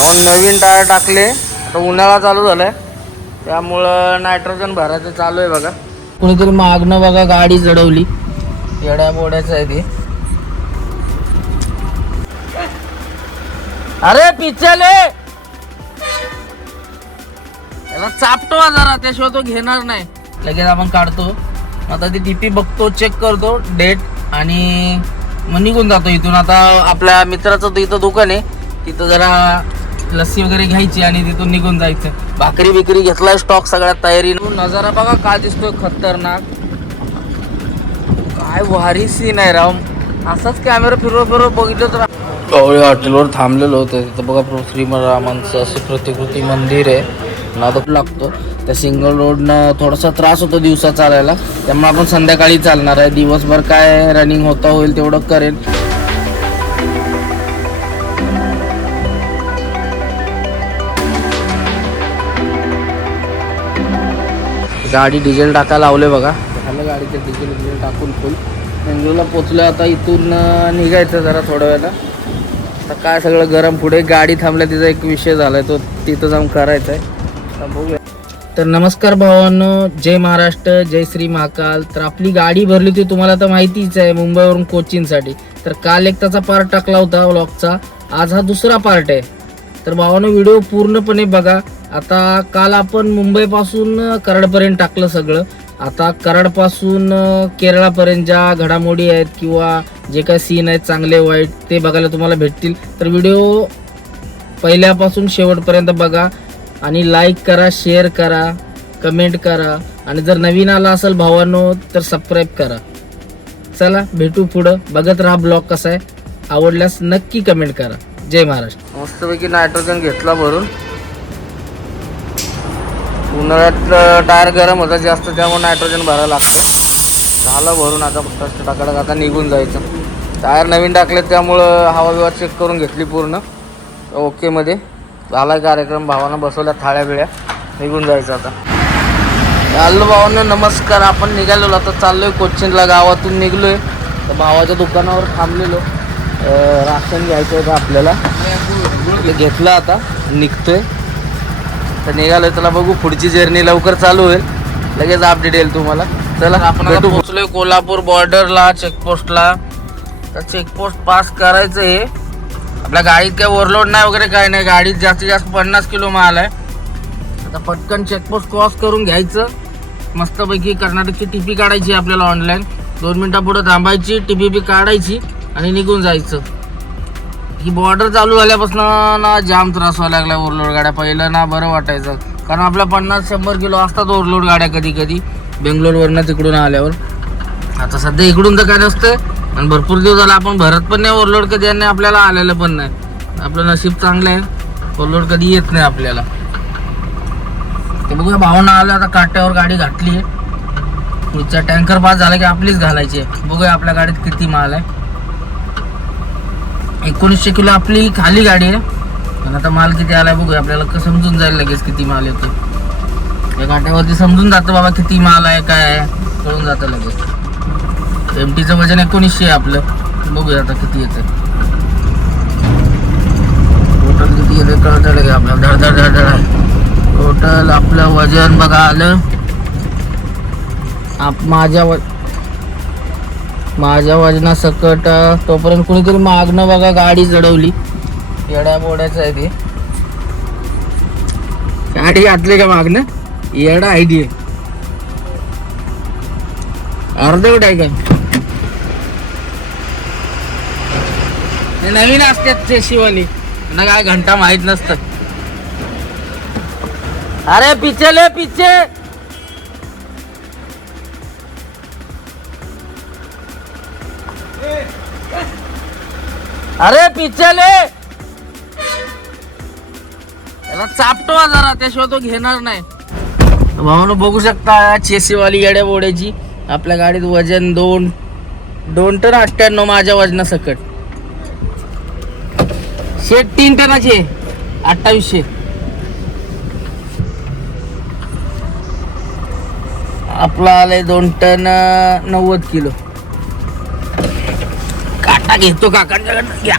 म्हणून नवीन टायर टाकले. आता उन्हाळा चालू झालाय. त्यामुळं नायट्रोजन भरायचं चालू आहे बघा. कुणीतरी मागणं बघा गाडी जडवली. येड्या बोड्याचं आहे ते. अरे पिचले! याला चापतो जरा त्याशिवाय तो घेणार नाही. लगेच आपण काढतो. आता ती डीपी बघतो चेक करतो डेट आणि मग निघून जातो इथून. आता आपल्या मित्राचं तर इथं दुकान आहे. तिथं जरा लस्सी वगैरे घ्यायची आणि तिथून निघून जायचं. भाकरी बिकरी घेतलाय स्टॉक सगळ्यात तयारी. नजारा बघा काय दिसतोय खतरनाक. काय भारी सीन आहे राम असाच कॅमेरा फिरव फिरव बघितलं तर गवळी हॉटेलवर थांबलेलो होतो. तिथं बघा श्रीमरामांचं असं प्रतिकृती मंदिर आहे. नादप लागतो. त्या सिंगल रोडनं थोडासा त्रास होतो दिवसा चालायला. त्यामुळे आपण संध्याकाळी चालणार आहे. दिवसभर काय रनिंग होता होईल तेवढं करेन गाडी डिझेल टाकायला लावले बघा. झालं गाडीचं डिझेल डिझेल टाकून फुल बेंगलोरला पोचलं आता इथून निघायचं जरा थोड्या वेळा आता काय सगळं गरम पुढे गाडी थांबल्या तिचा एक विषय झालाय तो तिथं जाऊन करायचा आहे बघूया. तर नमस्कार भावांनो जय महाराष्ट्र जय श्री महाकाल. तर आपली गाडी भरली होती तुम्हाला तर माहितीच आहे मुंबईवरून कोचिंगसाठी तर काल एक त्याचा पार्ट टाकला होता व्लॉगचा आज हा दुसरा पार्ट आहे. तर भावानं व्हिडिओ पूर्णपणे बघा. आता काल आपण मुंबईपासून कराडपर्यंत टाकलं सगळं. आता कराडपासून केरळापर्यंत ज्या घडामोडी आहेत किंवा जे काही सीन आहेत चांगले वाईट ते बघायला तुम्हाला भेटतील. तर व्हिडिओ पहिल्यापासून शेवटपर्यंत बघा आणि लाईक करा शेअर करा कमेंट करा. आणि जर नवीन आला असेल भावानो तर सबस्क्राईब करा. चला भेटू पुढं. बघत राहा ब्लॉग कसा आहे. आवडल्यास नक्की कमेंट करा. जय महाराष्ट्र. मस्तपैकी नायट्रोजन घेतला भरून. उन्हाळ्यात टायर गरम होता जास्त त्यामुळे नायट्रोजन भरायला लागतं. झालं भरून आता फक्त टाकायला आता निघून जायचं. टायर नवीन टाकले त्यामुळं हवा बिवा चेक करून घेतली पूर्ण. ओकेमध्ये झाला कार्यक्रम भावानं बसवल्या थाळ्या बिळ्या. निघून जायचं आता. चाललो भावांना नमस्कार. आपण निघालेलो आता चाललोय कोचिनला गावातून निघलोय. तर भावाच्या दुकानावर थांबलेलो. राशन घ्यायचं होतं आपल्याला. घेतलं आता निघतोय. तर निघालोय त्याला बघू पुढची जर्नी लवकर चालू होईल. लगेच अपडेट येईल तुम्हाला. चला आपण आता पोहोचलोय कोल्हापूर बॉर्डरला चेकपोस्टला तर चेकपोस्ट पास करायचं आहे आपल्या गाडीत काय ओव्हरलोड नाही वगैरे काय नाही. गाडीत जास्तीत जास्त पन्नास किलो माल आहे. आता पटकन चेकपोस्ट क्रॉस करून घ्यायचं. मस्तपैकी कर्नाटकची टीपी काढायची आपल्याला ऑनलाईन दोन मिनटं पुढे थांबायची टीपी बी काढायची. आणि निघून जायचं. ही बॉर्डर चालू झाल्यापासून ना जाम त्रास व्हायला लागला ओव्हरलोड गाड्या. पहिलं ना बरं वाटायचं. कारण आपल्या पन्नास शंभर किलो असतात ओव्हरलोड गाड्या कधी कधी. बेंगलोरवरनं तिकडून आल्यावर. आता सध्या इकडून तर काय नसतं आणि भरपूर दिवस झाला आपण भरत पण नाही ओव्हरलोड कधी आणि आपल्याला आलेलं पण नाही. आपलं नशीब चांगलं आहे ओव्हरलोड कधी येत नाही आपल्याला. ते बघूया भावना आलं आता काट्यावर गाडी घातली आहे टँकर पास झाला की आपलीच घालायची आहे. बघूया आपल्या गाडीत किती माल आहे. एकोणीसशे किलो आपली खाली गाडी आहे. पण आता माल किती आलाय बघूया. आपल्याला क- समजून जाईल लगेच किती माल येतो या काट्यावरती समजून जातं बाबा किती माल आहे काय आहे. कळून जातं लगेच. एम टीचं वजन एकोणीसशे आहे आपलं. बघूया आता किती येतं टोटल किती येतं कळतं लगेच आपल्याला. धडधड धडधड आहे टोटल आपलं वजन बघा आलं. आप माझ्या व माझ्या वजना सकट तोपर्यंत कुणीतरी मागणं बघा गाडी जडवली. येड्या बोड्याचं आहे ते. गाडी घातली का मागणं? येडा आहे अर्धवट आहे का नवीन असतात ते शिवाली त्यांना काय घंटा माहीत नसतात अरे पीछे ले पीछे! अरे पिचले! त्याला याला चापतो जरा त्याशिवाय तो घेणार नाही. भावानं बघू शकता चेसीवाली येड्या बोड्याची आपल्या गाडीत वजन दोन दोन टन अठ्ठ्याण्णव माझ्या वजनासकट. शेट तीन टनाची आहे अठ्ठावीसशे. आपला आलाय दोन टन नव्वद किलो. काटा घेतो काकांच्याकडनं घ्या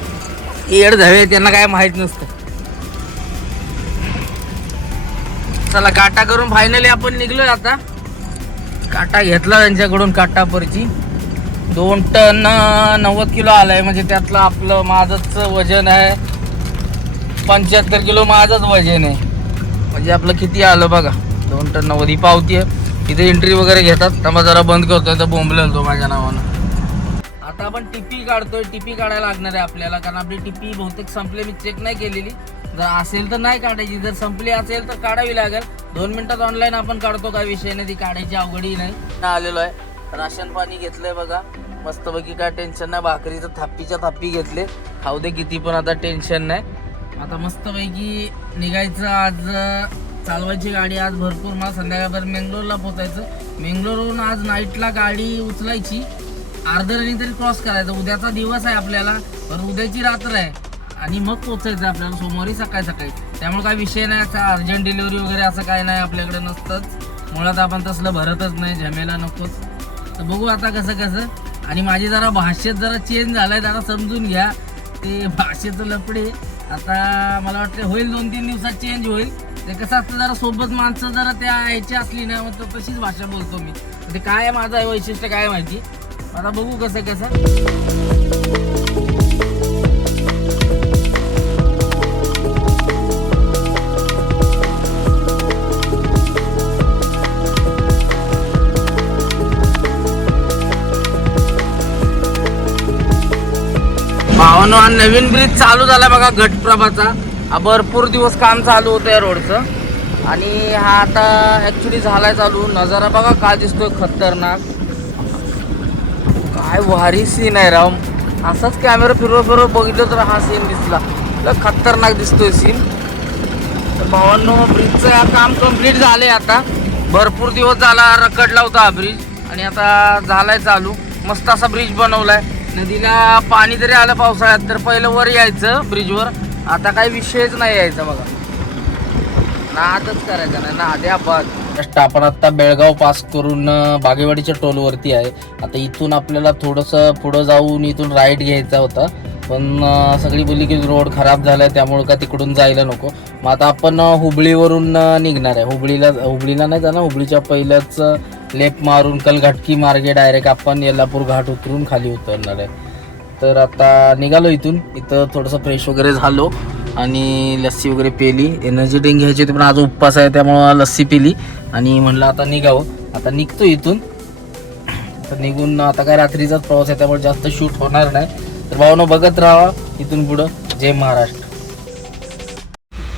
एड झाले त्यांना काय माहीत नसतं. चला काटा करून फायनली आपण निघलोय आता. काटा घेतला त्यांच्याकडून काटापरची. दोन टन नव्वद किलो आलाय. म्हणजे त्यातलं आपलं माझंच वजन आहे. पंच्याहत्तर किलो माझंच वजन आहे. म्हणजे आपलं किती आलं बघा. दोन टन नव्वद. ही पावती आहे. इथे एंट्री वगैरे घेतात. त्यामुळे जरा बंद करतोय. तर बोंबलेल तो माझ्या नावानं. आता आपण टिपी काढतोय टिपी काढायला लागणार आहे आपल्याला कारण आपली टिपी बहुतेक संपली मी चेक नाही केलेली. जर असेल तर नाही काढायची जर संपली असेल तर काढावी लागेल. दोन मिनिटात ऑनलाईन आपण काढतो काय विषय नाही ती काढायची अवघडही नाही. ना आलेलो आहे राशन पाणी घेतलंय बघा. मस्तपैकी काय टेन्शन नाही भाकरीचं थापीच्या थापी घेतले. खाऊ दे किती पण आता टेन्शन नाही. आता मस्तपैकी निघायचं आज चालवायची गाडी आज भरपूर. मला संध्याकाळपर्यंत मेंगलोरला पोचायचं. मेंगलोरहून आज नाईटला गाडी उचलायची. अर्ध रनिंग तरी क्रॉस करायचं. उद्याचा दिवस आहे आपल्याला पण उद्याची रात्र आहे. आणि मग पोचायचं आपल्याला सोमवारी सकाळी सकाळी. त्यामुळे काय विषय नाही असा अर्जंट डिलिव्हरी वगैरे असं काय नाही आपल्याकडे नसतंच. मुळात आपण तसलं भरतच नाही झमेला नकोच. तर बघू आता कसं कसं. आणि माझी जरा भाषेत जरा चेंज झालं आहे जरा समजून घ्या. ते भाषेचं लपडे आता मला वाटतं होईल दोन तीन दिवसात चेंज होईल. ते कसं असतं जरा सोबत माणसं जरा त्या ह्याची असली ना मग तर तशीच भाषा बोलतो मी. ते काय आहे माझं वैशिष्ट्य काय माहिती? आता बघू कसं कसं भावानो हा नवीन ब्रिज चालू झाला बघा घटप्रभाचा. हा भरपूर दिवस काम चालू होतं या रोडचं. आणि हा आता ऍक्च्युली झालाय चालू. नजारा बघा काय दिसतोय खतरनाक. काय भारी सीन आहे राम असाच कॅमेरा फिरव फिरव बघितलं तर हा सीन दिसला. तर खतरनाक दिसतोय सीन तर भावांनो ब्रिजचं काम कंप्लीट आहे आता. भरपूर दिवस झाला रखडला होता हा ब्रिज आणि आता झालाय चालू. मस्त असा ब्रिज बनवलाय. नदीला पाणी जरी आलं पावसाळ्यात तर पहिलं वर यायचं ब्रिजवर आता काही विषयच नाही यायचा बघा. नादच करायचा नाही. नाद्या बाद जस्ट आपण आता बेळगाव पास करून बागेवाडीच्या टोलवरती आहे. आता इथून आपल्याला थोडंसं पुढं जाऊन इथून राईट घ्यायचा होता. पण सगळी बोलली की रोड खराब झाला आहे त्यामुळं का तिकडून जायला नको. मग आता आपण हुबळीवरून निघणार आहे. हुबळीला हुबळीला नाही जाणार हुबळीच्या पहिल्याच लेप मारून कलघाटकी मार्गे डायरेक्ट आपण येल्लापूर घाट उतरून खाली उतरणार आहे. तर आता निघालो इथून. इथं थोडंसं फ्रेश वगैरे झालो. आणि लस्सी वगैरे पेली. एनर्जी ड्रिंक घ्यायची होती पण आज उपवास आहे त्यामुळं लस्सी पिली. आणि म्हणलं आता निघावं. आता निघतो इथून. तर निघून आता काय रात्रीचाच प्रवास आहे त्यामुळे जास्त शूट होणार नाही. तर भावनं बघत राहा इथून पुढं. जय महाराष्ट्र.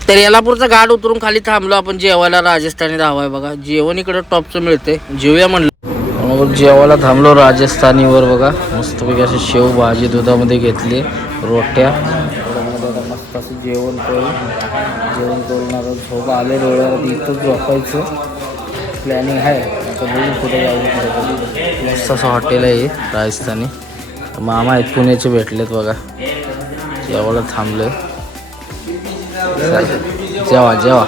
तर येलापूरचा गाड उतरून खाली थांबलो आपण जेवायला. राजस्थानी धावाय आहे बघा. जेवण इकडं टॉपचं मिळते जेवूया म्हणलं. जेवायला थांबलो राजस्थानीवर बघा. मस्तपैकी अशी शेव भाजी दुधामध्ये घेतली. रोट्या त्यामध्ये आता मस्त असं जेवण करून जेवण करून आता झोप आले डोळ्यावर इथंच झोपायचं. प्लॅनिंग आहे. आता बघू कुठे जाऊ मस्त असं हॉटेल आहे राजस्थानी. मामा आहेत पुण्याचे भेटलेत बघा. जेवायला थांबले जेवा जेवा.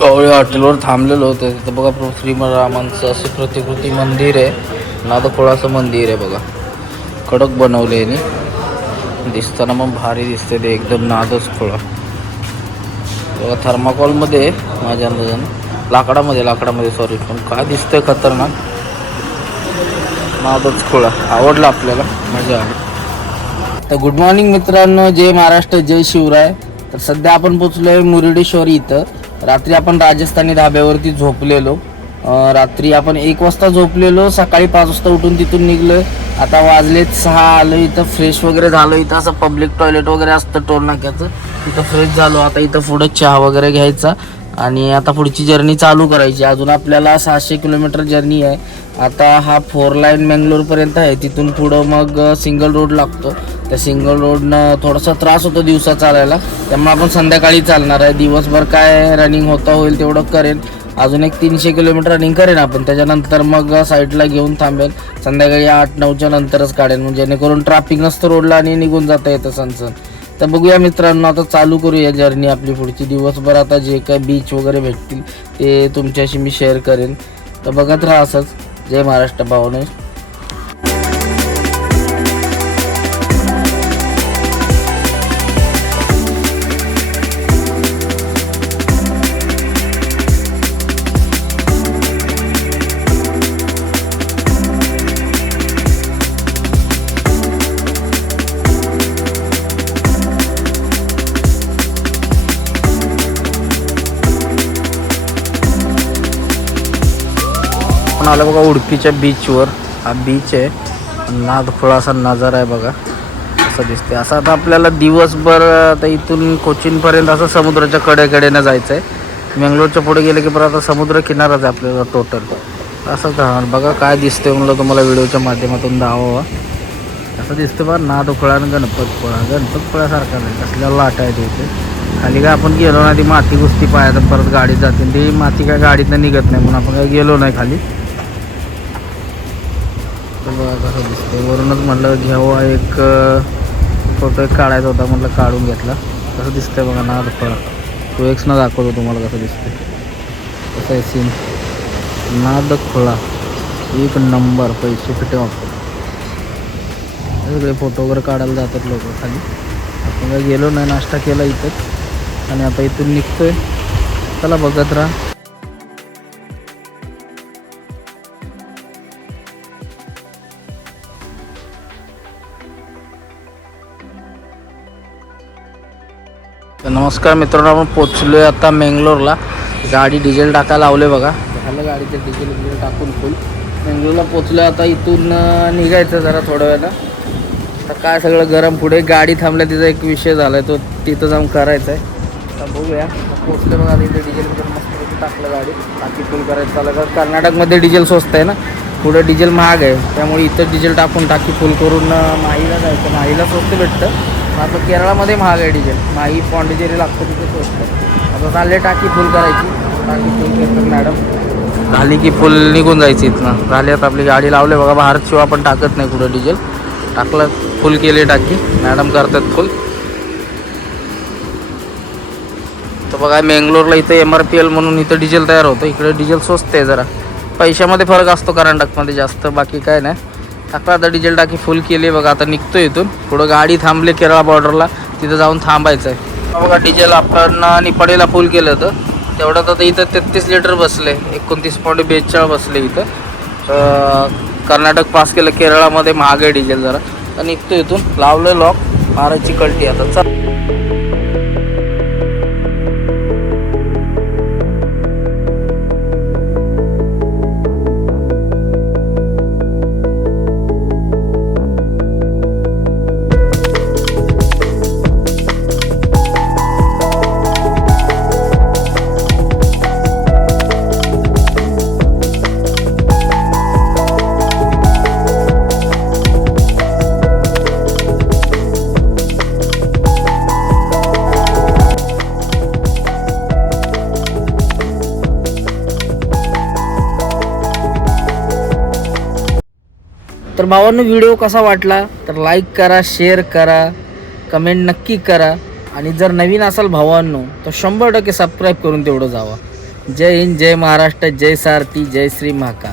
गवळी हॉटेलवर थांबलेलो होते. तिथं बघा श्रीमरामांचं श्रीरामांचं असं प्रतिकृती मंदिर आहे. नादखोळाचं मंदिर आहे बघा. कडक बनवले याने. दिसताना मग भारी दिसते ते एकदम नादच फळं बघा थर्माकॉलमध्ये माझ्या अंदाजानं लाकडामध्ये लाकडामध्ये सॉरी पण काय दिसतंय खतरनाक. नादच खोळा. आवडला आपल्याला मजा आली. तर गुड मॉर्निंग मित्रांनो जय महाराष्ट्र जय शिवराय. तर सध्या आपण पोचलोय मुरडेश्वरी इथं. रात्री आपण राजस्थानी धाब्यावरती झोपलेलो. रात्री आपण एक वाजता झोपलेलो सकाळी पाच वाजता उठून तिथून निघलोय. आता वाजलेत सहा आलो इथं फ्रेश वगैरे झालो. इथं असं पब्लिक टॉयलेट वगैरे असतं टोल नाक्याचं. तिथं फ्रेश झालो. आता इथं पुढं चहा वगैरे घ्यायचा. आणि आता पुढची जर्नी चालू करायची. अजून आपल्याला सहाशे किलोमीटर जर्नी आहे. आता हा फोर लाईन मँगलोरपर्यंत आहे. तिथून पुढं मग सिंगल रोड लागतो. त्या सिंगल रोडनं थोडासा त्रास होतो दिवसा चालायला. त्यामुळे आपण संध्याकाळी चालणार आहे. दिवसभर काय रनिंग होता होईल तेवढं करेन. अजून एक तीनशे किलोमीटर रनिंग करेन आपण. त्याच्यानंतर मग साईडला घेऊन थांबेल. संध्याकाळी आठ नऊच्या नंतरच काढेन म्हणजे जेणेकरून ट्रॅफिक नसतं रोडला आणि निघून जाता येतं सनसन तर बघूया मित्रांनो आता चालू करूया जर्नी आपली पुढची. दिवसभर आता जे काय बीच वगैरे भेटतील ते तुमच्याशी मी शेअर करेन. तर बघत राहा असंच. जय महाराष्ट्र भावने आपण आलो बघा उडपीच्या बीचवर हा बीच आहे. नादखोळा असा नजारा आहे बघा. असं दिसते असं आता आपल्याला दिवसभर आता इथून कोचीनपर्यंत असं समुद्राच्या कडेकडेनं जायचं आहे मेंगलोरच्या पुढे गेलं की परत आता समुद्र किनाराच आहे आपल्याला टोटल असंच राहणार. बघा काय दिसते म्हणलं तुम्हाला व्हिडिओच्या माध्यमातून दावा असं दिसतं बघा नादखोळा आणि गणपतपुळा. गणपतपुळ्यासारखा नाही. कसल्या लाटा आहे इथे. खाली काय आपण गेलो ना ती माती कुस्ती पाया तर परत गाडीत जाते. ती माती काय गाडीतनं निघत नाही म्हणून आपण काय गेलो नाही खाली. तर बघा कसं दिसते वरूनच म्हटलं घ्यावा. एक फोटो एक काढायचा होता म्हटलं काढून घेतला. कसं दिसतंय बघा नादखोळा तो एक्सनं दाखवतो तुम्हाला कसं दिसते कसं आहे सीन नादखोळा एक नंबर. पैसे फिटे वापरतो सगळे फोटो वगैरे काढायला जातात लोक खाली. आपण काय गेलो नाही नाश्ता केला इथंच आणि आता इथून निघतोय. चला बघत राहा. नमस्कार मित्रांनो आपण पोचलो आहे आता मेंगलोरला. गाडी डिझेल टाकायला लावले बघा. झालं गाडीचं डिझेल वगैरे टाकून फुल मेंगलोरला पोचलो आता इथून निघायचं जरा थोड्या वेळानं. आता काय सगळं गरम पुढे. गाडी थांबल्या तिचा एक विषय झाला आहे तो तिथं जाऊन करायचा आहे आता बघूया. आता बघा आता इथे डिझेल वगैरे मस्त टाकलं गाडी. टाकी फुल करायचं चाललं कारण कर्नाटकमध्ये डिझेल स्वस्त आहे ना. पुढं डिझेल महाग आहे. त्यामुळे इथं डिझेल टाकून टाकी फुल करून माहीला जायचं. माहीला स्वस्त भेटतं. आता केरळामध्ये महाग आहे डिझेल. माही पॉंडिचेरी लागतं तिथे स्वस्त आता चालले टाकी फुल करायची. टाकी फुल करतात मॅडम झाली की फुल निघून जायची इथनं. झाली आता आपली गाडी लावली बघा भारत शिवाय आपण टाकत नाही कुठं डिझेल. टाकलं फुल केली टाकी. मॅडम करतात फुल तर बघा मेंगलोरला इथं एम आर पी एल म्हणून इथं डिझेल तयार होतं. इकडे डिझेल स्वस्त आहे जरा. पैशामध्ये फरक असतो कर्नाटकमध्ये जास्त. बाकी काय नाही. टाकला आता डिझेल टाकी फुल केली बघा आता निघतो इथून. पुढं गाडी थांबली केरळा बॉर्डरला तिथं जाऊन थांबायचं आहे. बघा डिझेल आपण निपाडीला फुल केलं होतं. तेवढ्यात आता इथं तेहतीस लिटर बसले एकोणतीस पॉईंट बेचाळ बसले इथं. कर्नाटक पास केलं केरळामध्ये महाग आहे डिझेल जरा. तर निघतो इथून लावलं लॉक मारायची कल्टी. आता चल. तर भावांनो व्हिडिओ कसा वाटला तर लाईक करा शेअर करा कमेंट नक्की करा. आणि जर नवीन असाल भावांनो तर शंभर टक्के सबस्क्राईब करून तेवढं जावा. जय हिंद जय महाराष्ट्र जय सारथी जय श्री महाकाल.